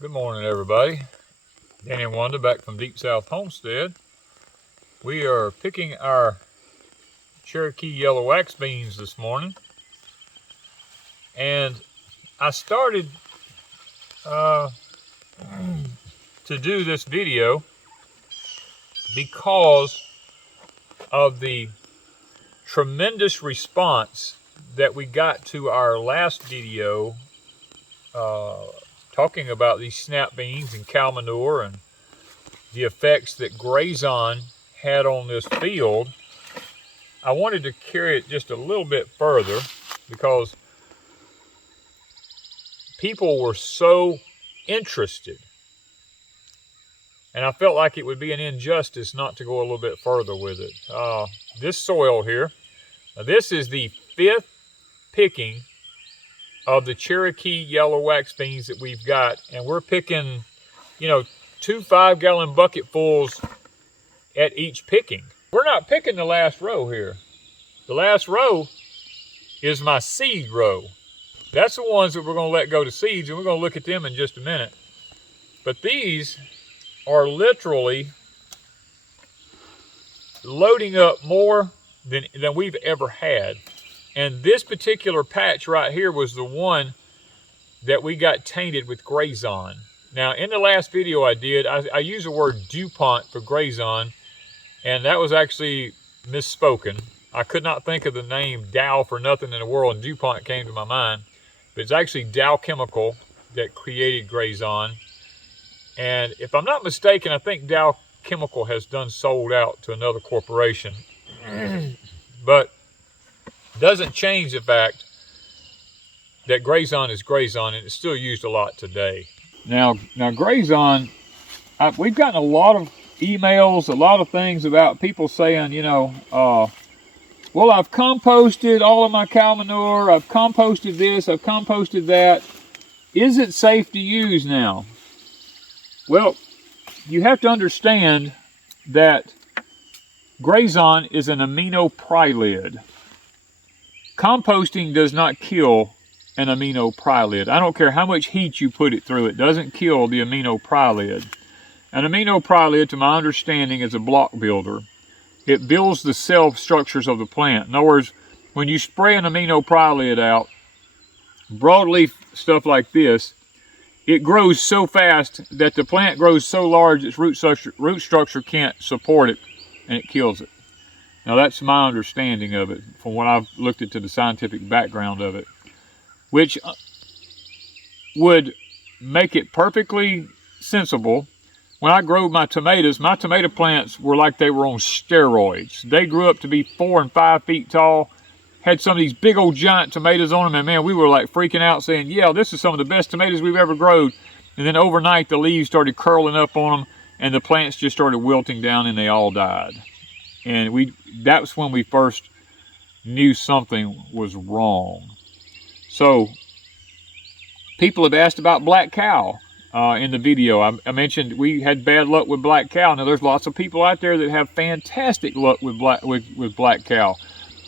Good morning, everybody. Danny and Wanda back from Deep South Homestead. We are picking our Cherokee yellow wax beans this morning. And I started to do this video because of the tremendous response that we got to our last video talking about these snap beans and cow manure and the effects that Grazon had on this field. I wanted to carry it just a little bit further because people were so interested, and I felt like it would be an injustice not to go a little bit further with it. This soil here, this is the 5th picking of the Cherokee yellow wax beans that we've got, and we're picking, 2 5-gallon bucketfuls at each picking. We're not picking the last row here. The last row is my seed row. That's the ones that we're going to let go to seeds, and we're going to look at them in just a minute. But these are literally loading up more than we've ever had. And this particular patch right here was the one that we got tainted with Grazon. Now, in the last video I did, I used the word DuPont for Grazon, and that was actually misspoken. I could not think of the name Dow for nothing in the world, and DuPont came to my mind. But it's actually Dow Chemical that created Grazon. And if I'm not mistaken, I think Dow Chemical has sold out to another corporation. But doesn't change the fact that Grazon is Grazon, and it's still used a lot today. Now Grazon, we've gotten a lot of emails, a lot of things about people saying, well, I've composted all of my cow manure, I've composted this, I've composted that. Is it safe to use now? Well, you have to understand that Grazon is an aminopyralid. Composting does not kill an aminopyralid. I don't care how much heat you put it through, it doesn't kill the aminopyralid. An aminopyralid, to my understanding, is a block builder. It builds the cell structures of the plant. In other words, when you spray an aminopyralid out, broadleaf stuff like this, it grows so fast that the plant grows so large its root structure can't support it, and it kills it. Now, that's my understanding of it from what I've looked into the scientific background of it, which would make it perfectly sensible. When I grew my tomato plants were like they were on steroids. They grew up to be 4 and 5 feet tall, had some of these big old giant tomatoes on them, and man, we were like freaking out saying, yeah, this is some of the best tomatoes we've ever grown. And then overnight, the leaves started curling up on them, and the plants just started wilting down, and they all died. And that's when we first knew something was wrong. So people have asked about black cow in the video. I mentioned we had bad luck with black cow. Now there's lots of people out there that have fantastic luck with black cow.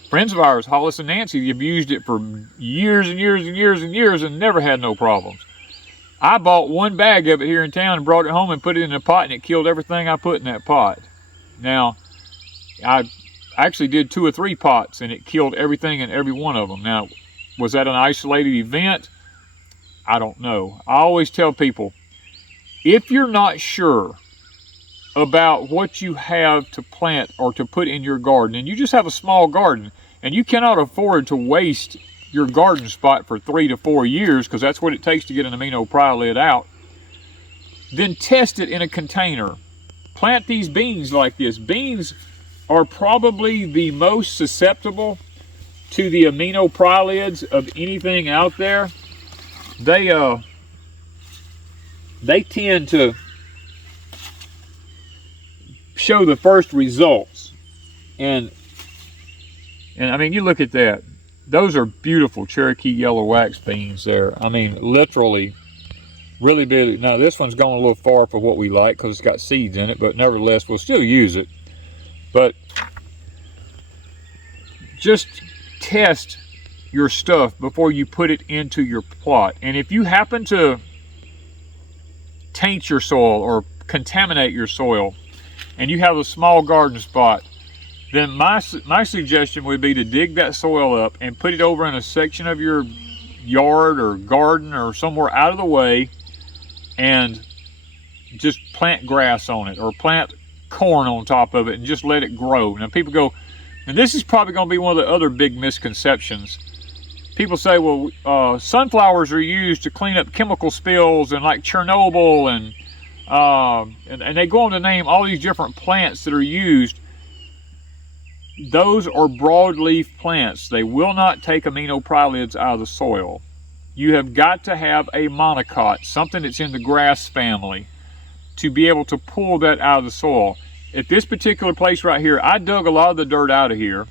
Friends of ours, Hollis and Nancy, have used it for years and years and years and years and never had no problems. I bought 1 bag of it here in town and brought it home and put it in a pot, and it killed everything I put in that pot. Now, I actually did 2 or 3 pots, and it killed everything in every one of them. Now, was that an isolated event? I don't know. I always tell people, if you're not sure about what you have to plant or to put in your garden, and you just have a small garden, and you cannot afford to waste your garden spot for 3 to 4 years, because that's what it takes to get an aminopyralid out, then test it in a container. Plant these beans like this. Beans are probably the most susceptible to the aminopyralids of anything out there. They tend to show the first results, and I mean, you look at that. Those are beautiful Cherokee yellow wax beans there. I mean, literally really big. Now this one's gone a little far for what we like because it's got seeds in it, but nevertheless we'll still use it. But just test your stuff before you put it into your plot. And if you happen to taint your soil or contaminate your soil, and you have a small garden spot, then my suggestion would be to dig that soil up and put it over in a section of your yard or garden or somewhere out of the way, and just plant grass on it or plant corn on top of it and just let it grow. Now people go, and this is probably going to be one of the other big misconceptions. People say, well, sunflowers are used to clean up chemical spills and like Chernobyl, and they go on to name all these different plants that are used. Those are broadleaf plants. They will not take aminoprylids out of the soil. You have got to have a monocot, something that's in the grass family, to be able to pull that out of the soil. At this particular place right here, I dug a lot of the dirt out of here,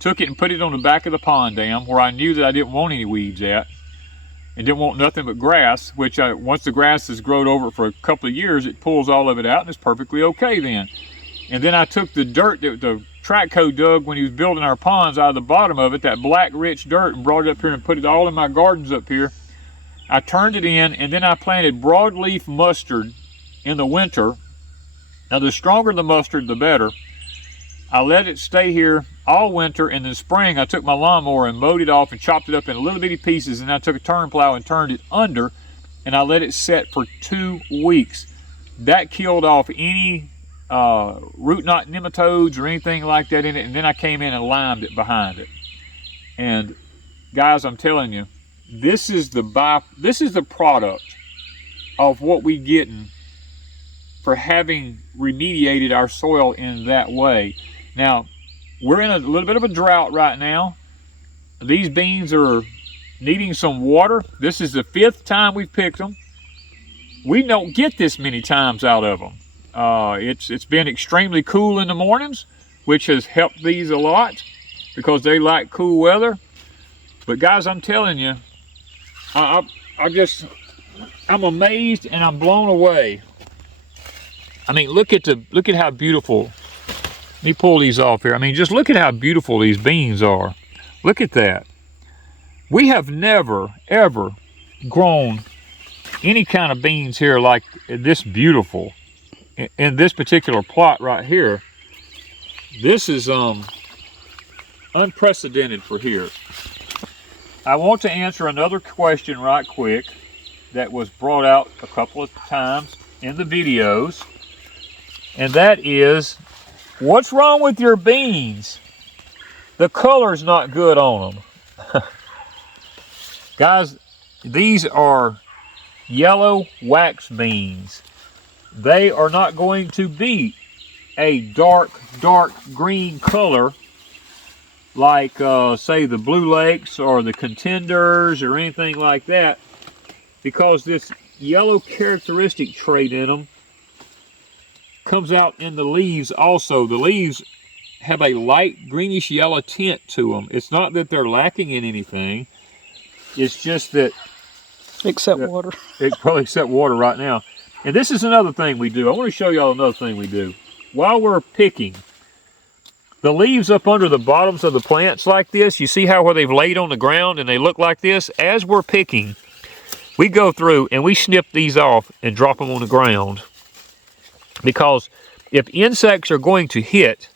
took it and put it on the back of the pond dam where I knew that I didn't want any weeds at, and didn't want nothing but grass, which once the grass has grown over it for a couple of years, it pulls all of it out and it's perfectly okay then. And then I took the dirt that the track co dug when he was building our ponds out of the bottom of it, that black rich dirt, and brought it up here and put it all in my gardens up here. I turned it in, and then I planted broadleaf mustard in the winter. Now the stronger the mustard, the better. I let it stay here all winter. In the spring, I took my lawnmower and mowed it off and chopped it up in little bitty pieces, and I took a turn plow and turned it under, and I let it set for 2 weeks. That killed off any root knot nematodes or anything like that in it, and then I came in and limed it behind it. And guys, I'm telling you, this is the product of what we getting for having remediated our soil in that way. Now, we're in a little bit of a drought right now. These beans are needing some water. This is the 5th time we've picked them. We don't get this many times out of them. It's been extremely cool in the mornings, which has helped these a lot because they like cool weather. But guys, I'm telling you, I'm amazed and I'm blown away. I mean, look at how beautiful. Let me pull these off here. I mean, just look at how beautiful these beans are. Look at that. We have never, ever grown any kind of beans here like this beautiful in this particular plot right here. This is unprecedented for here. I want to answer another question right quick that was brought out a couple of times in the videos, and that is, what's wrong with your beans? The color's not good on them. Guys, these are yellow wax beans. They are not going to be a dark green color like say the Blue Lakes or the Contenders or anything like that, because this yellow characteristic trait in them comes out in the leaves also. The leaves have a light greenish yellow tint to them. It's not that they're lacking in anything. It's just that except water. It probably except water right now. And this is another thing we do. I want to show y'all another thing we do. While we're picking, the leaves up under the bottoms of the plants like this, you see how where they've laid on the ground and they look like this? As we're picking, we go through and we snip these off and drop them on the ground. Because if insects are going to hit,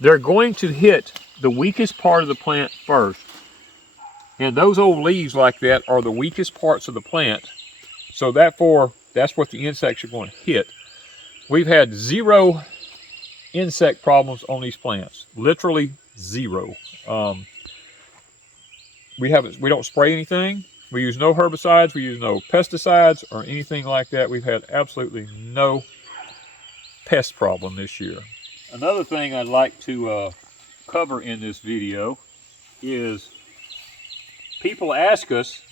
they're going to hit the weakest part of the plant first. And those old leaves like that are the weakest parts of the plant. So therefore, that's what the insects are going to hit. We've had 0 insect problems on these plants. Literally 0. We don't spray anything. We use no herbicides. We use no pesticides or anything like that. We've had absolutely no pest problem this year. Another thing I'd like to cover in this video is people ask us,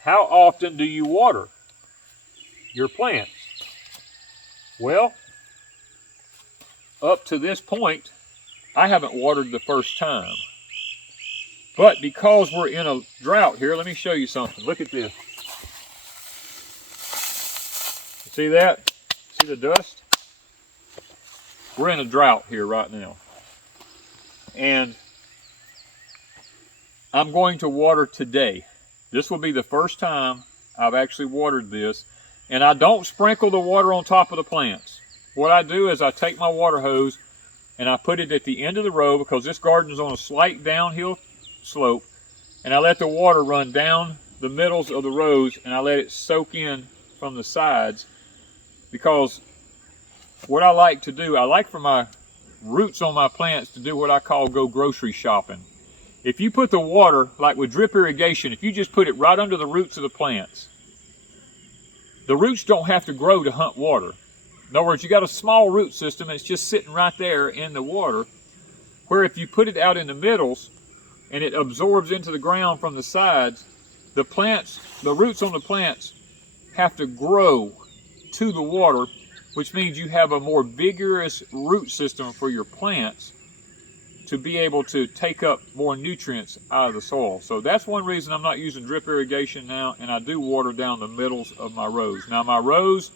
how often do you water your plants? Well, up to this point, I haven't watered the first time. But because we're in a drought here, let me show you something. Look at this. See that? See the dust? We're in a drought here right now. And I'm going to water today. This will be the first time I've actually watered this. And I don't sprinkle the water on top of the plants. What I do is I take my water hose and I put it at the end of the row, because this garden is on a slight downhill slope, and I let the water run down the middles of the rows, and I let it soak in from the sides, because what I like to do, I like for my roots on my plants to do what I call go grocery shopping. If you put the water, like with drip irrigation, if you just put it right under the roots of the plants, the roots don't have to grow to hunt water. In other words, you got a small root system and it's just sitting right there in the water, where if you put it out in the middles and it absorbs into the ground from the sides, the plants, the roots on the plants have to grow to the water, which means you have a more vigorous root system for your plants to be able to take up more nutrients out of the soil. So that's one reason I'm not using drip irrigation now, and I do water down the middles of my rows. Now my rows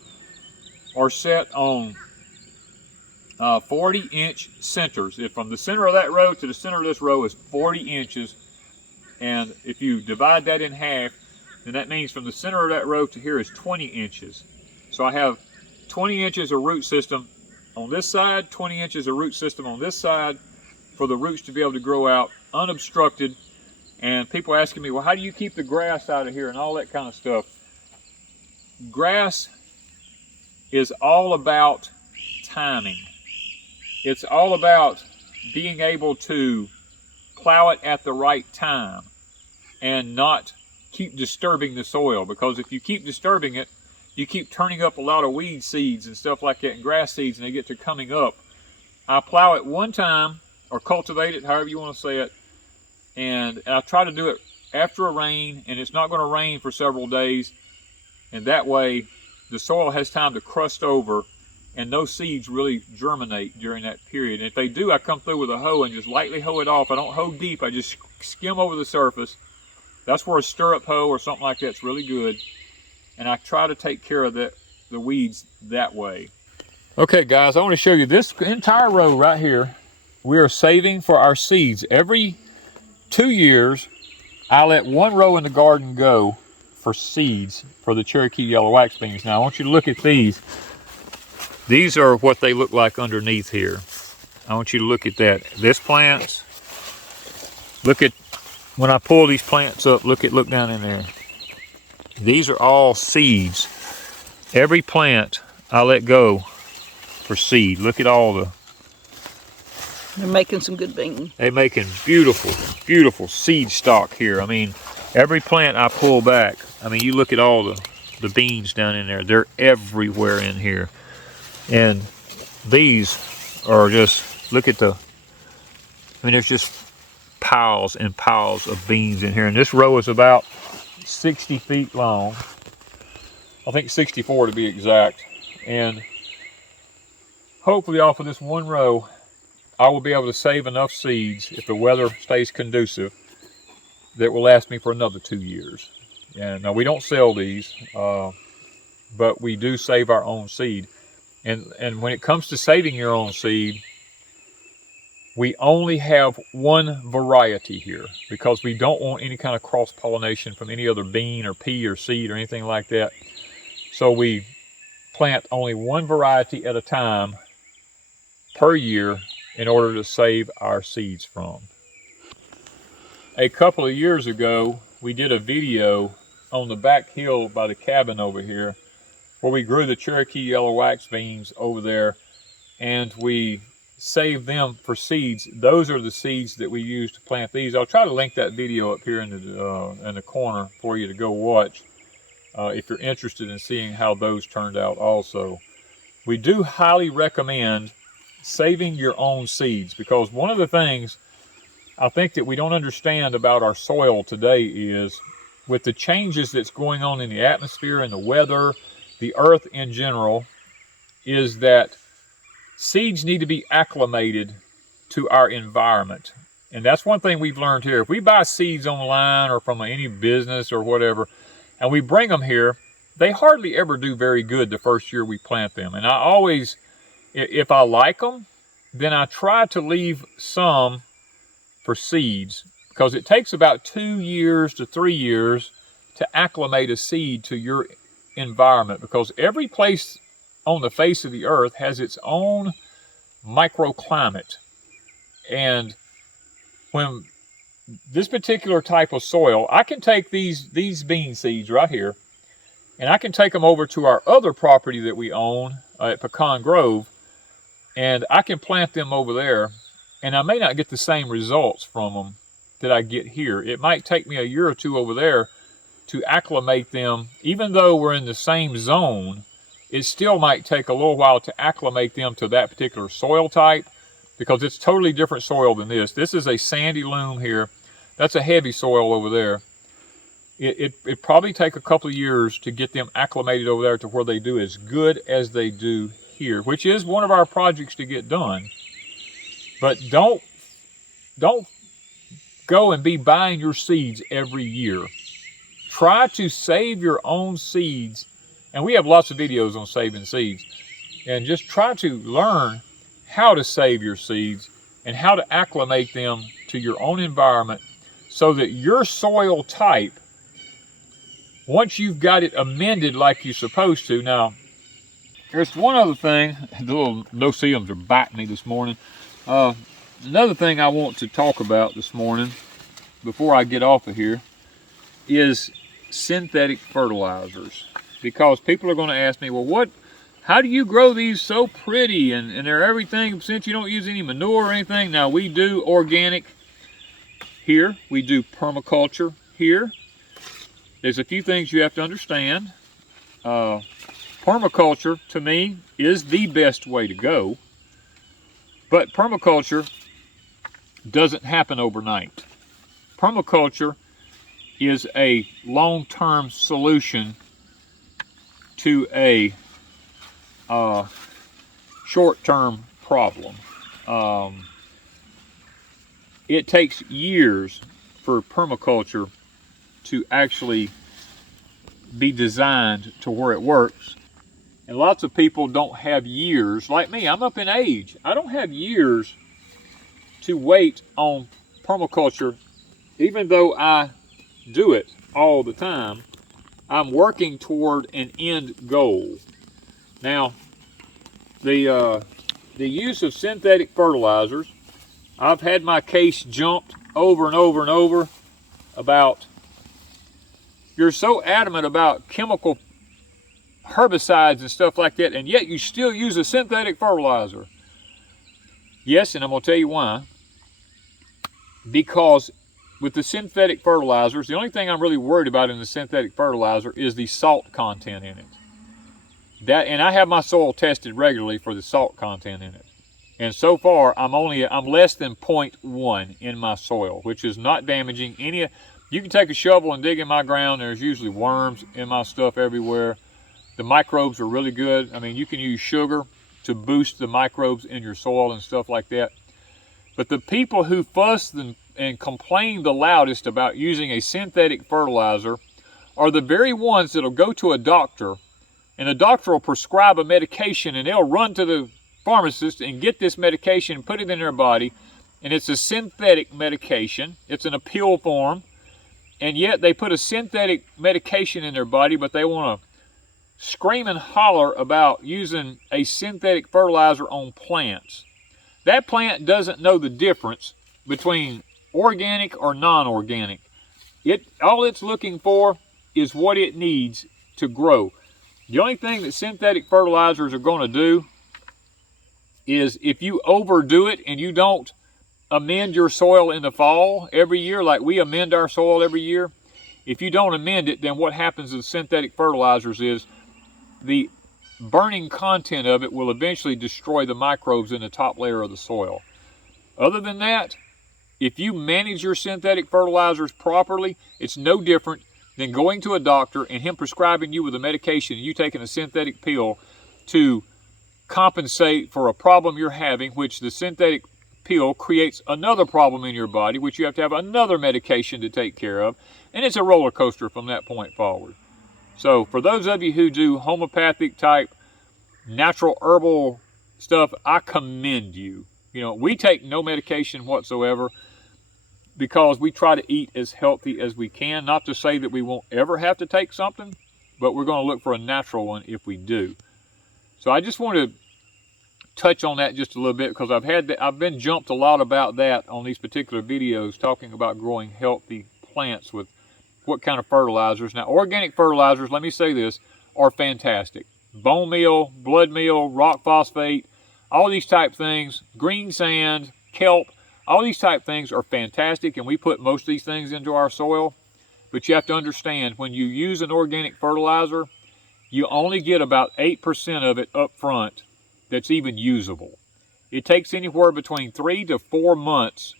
are set on 40-inch centers. If from the center of that row to the center of this row is 40 inches, and if you divide that in half, then that means from the center of that row to here is 20 inches. So I have 20 inches of root system on this side, 20 inches of root system on this side, for the roots to be able to grow out unobstructed. And people asking me, well, how do you keep the grass out of here and all that kind of stuff? Grass is all about timing. It's all about being able to plow it at the right time and not keep disturbing the soil, because if you keep disturbing it, you keep turning up a lot of weed seeds and stuff like that, and grass seeds, and they get to coming up. I plow it one time, or cultivate it, however you want to say it, and I try to do it after a rain, and it's not going to rain for several days, and that way the soil has time to crust over and no seeds really germinate during that period. And if they do, I come through with a hoe and just lightly hoe it off. I don't hoe deep, I just skim over the surface. That's where a stirrup hoe or something like that's really good. And I try to take care of the weeds that way. Okay guys, I want to show you this entire row right here. We are saving for our seeds. Every 2 years, I let one row in the garden go for seeds for the Cherokee yellow wax beans. Now I want you to look at these. These are what they look like underneath here. I want you to look at that. This plants, look at, when I pull these plants up, look down in there. These are all seeds. Every plant I let go for seed. Look at all the... They're making some good beans. They're making beautiful, beautiful seed stock here. I mean, every plant I pull back, I mean, you look at all the beans down in there. They're everywhere in here. And these are just, look at the, I mean, there's just piles and piles of beans in here. And this row is about 60 feet long. I think 64 to be exact. And hopefully off of this one row, I will be able to save enough seeds, if the weather stays conducive, that will last me for another 2 years. And now we don't sell these, but we do save our own seed. And when it comes to saving your own seed, we only have one variety here, because we don't want any kind of cross-pollination from any other bean or pea or seed or anything like that. So we plant only one variety at a time per year in order to save our seeds from. A couple of years ago, we did a video on the back hill by the cabin over here, where we grew the Cherokee yellow wax beans over there, and we saved them for seeds. Those are the seeds that we use to plant these. I'll try to link that video up here in the corner for you to go watch if you're interested in seeing how those turned out also. We do highly recommend saving your own seeds, because one of the things I think that we don't understand about our soil today is, with the changes that's going on in the atmosphere and the weather, the earth in general, is that seeds need to be acclimated to our environment. And that's one thing we've learned here. If we buy seeds online or from any business or whatever, and we bring them here, they hardly ever do very good the first year we plant them. And I always, if I like them, then I try to leave some for seeds, because it takes about 2 years to 3 years to acclimate a seed to your environment, because every place on the face of the earth has its own microclimate. And when this particular type of soil, I can take these bean seeds right here, and I can take them over to our other property that we own at Pecan Grove, and I can plant them over there, and I may not get the same results from them that I get here. It might take me a year or two over there to acclimate them. Even though we're in the same zone, it still might take a little while to acclimate them to that particular soil type, because it's totally different soil than this. This is a sandy loam here. That's a heavy soil over there. It probably take a couple of years to get them acclimated over there to where they do as good as they do here, which is one of our projects to get done. But don't go and be buying your seeds every year. Try to save your own seeds. And we have lots of videos on saving seeds. And just try to learn how to save your seeds and how to acclimate them to your own environment, so that your soil type, once you've got it amended like you're supposed to. Now, there's one other thing. The little no-see-ums are biting me this morning. Another thing I want to talk about this morning, before I get off of here, is synthetic fertilizers. Because people are going to ask me, well, how do you grow these so pretty and they're everything, since you don't use any manure or anything? Now, we do organic here. We do permaculture here. There's a few things you have to understand. Permaculture, to me, is the best way to go. But permaculture doesn't happen overnight. Permaculture is a long-term solution to a short-term problem. It takes years for permaculture to actually be designed to where it works. And lots of people don't have years, like me, I'm up in age. I don't have years to wait on permaculture, even though I do it all the time. I'm working toward an end goal. Now, the use of synthetic fertilizers, I've had my case jumped over and over and over about, you're so adamant about chemical herbicides and stuff like that, and yet you still use a synthetic fertilizer. Yes, and I'm going to tell you why. Because with the synthetic fertilizers, the only thing I'm really worried about in the synthetic fertilizer is the salt content in it. And I have my soil tested regularly for the salt content in it. And so far, I'm less than 0.1 in my soil, which is not damaging any. You can take a shovel and dig in my ground. There's usually worms in my stuff everywhere. The microbes are really good. I mean, you can use sugar to boost the microbes in your soil and stuff like that. But the people who fuss and complain the loudest about using a synthetic fertilizer are the very ones that'll go to a doctor, and the doctor will prescribe a medication, and they'll run to the pharmacist and get this medication and put it in their body, and it's a synthetic medication. It's in a pill form, and yet they put a synthetic medication in their body, but they want to scream and holler about using a synthetic fertilizer on plants. That plant doesn't know the difference between organic or non-organic. All it's looking for is what it needs to grow. The only thing that synthetic fertilizers are going to do is, if you overdo it and you don't amend your soil in the fall every year, like we amend our soil every year, if you don't amend it, then what happens with synthetic fertilizers is the burning content of it will eventually destroy the microbes in the top layer of the soil. Other than that, if you manage your synthetic fertilizers properly, it's no different than going to a doctor and him prescribing you with a medication and you taking a synthetic pill to compensate for a problem you're having, which the synthetic pill creates another problem in your body, which you have to have another medication to take care of, and it's a roller coaster from that point forward. So for those of you who do homeopathic type natural herbal stuff, I commend you. We take no medication whatsoever because we try to eat as healthy as we can. Not to say that we won't ever have to take something, but we're going to look for a natural one if we do. So I just want to touch on that just a little bit, because I've been jumped a lot about that on these particular videos, talking about growing healthy plants with what kind of fertilizers. Now, organic fertilizers, let me say this, are fantastic. Bone meal, blood meal, rock phosphate, all these type things, green sand, kelp, all these type things are fantastic, and we put most of these things into our soil. But you have to understand, when you use an organic fertilizer, you only get about 8% of it up front that's even usable. It takes anywhere between 3 to 4 months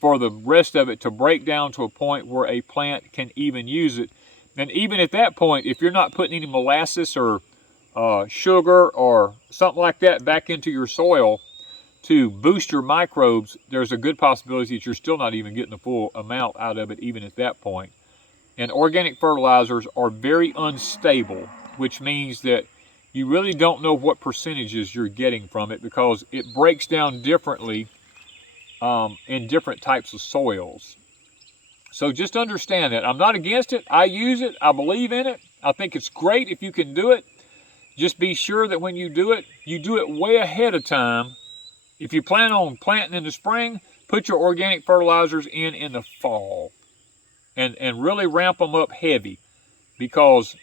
for the rest of it to break down to a point where a plant can even use it. And even at that point, if you're not putting any molasses or sugar or something like that back into your soil to boost your microbes, there's a good possibility that you're still not even getting the full amount out of it even at that point. And organic fertilizers are very unstable, which means that you really don't know what percentages you're getting from it, because it breaks down differently in different types of soils. So just understand that. I'm not against it. I use it. I believe in it. I think it's great if you can do it. Just be sure that when you do it way ahead of time. If you plan on planting in the spring, put your organic fertilizers in the fall, and really ramp them up heavy, because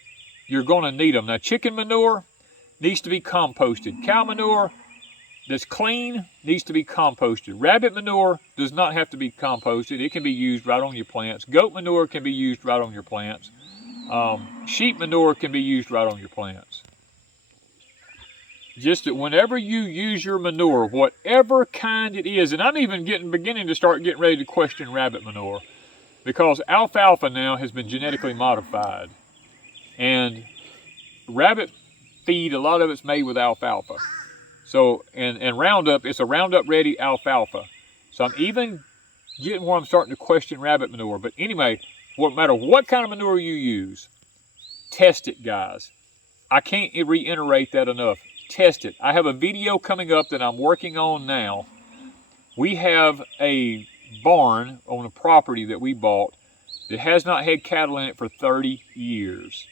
you're going to need them. Now, chicken manure needs to be composted. Cow manure that's clean needs to be composted. Rabbit manure does not have to be composted. It can be used right on your plants. Goat manure can be used right on your plants. Sheep manure can be used right on your plants. Just that whenever you use your manure, whatever kind it is, and I'm even beginning to start getting ready to question rabbit manure, because alfalfa now has been genetically modified. And rabbit feed, a lot of it's made with alfalfa. So, and Roundup, it's a Roundup ready alfalfa. So I'm even getting where I'm starting to question rabbit manure. But anyway, no matter what kind of manure you use, test it, guys. I can't reiterate that enough. Test it. I have a video coming up that I'm working on now. We have a barn on a property that we bought that has not had cattle in it for 30 years.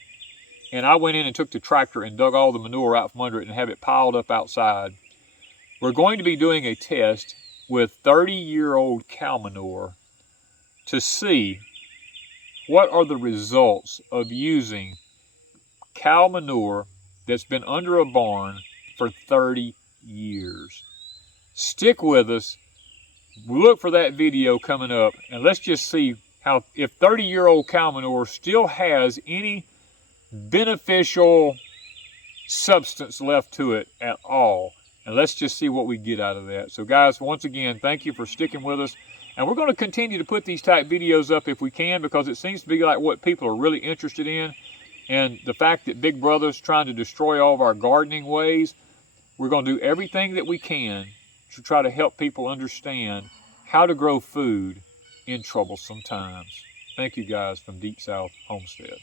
And I went in and took the tractor and dug all the manure out from under it and have it piled up outside. We're going to be doing a test with 30-year-old cow manure to see what are the results of using cow manure that's been under a barn for 30 years. Stick with us. Look for that video coming up, and let's just see how, if 30-year-old cow manure still has any beneficial substance left to it at all. And let's just see what we get out of that. So guys, once again, thank you for sticking with us. And we're going to continue to put these type videos up if we can, because it seems to be like what people are really interested in. And the fact that Big Brother's trying to destroy all of our gardening ways, we're going to do everything that we can to try to help people understand how to grow food in troublesome times. Thank you guys from Deep South Homestead.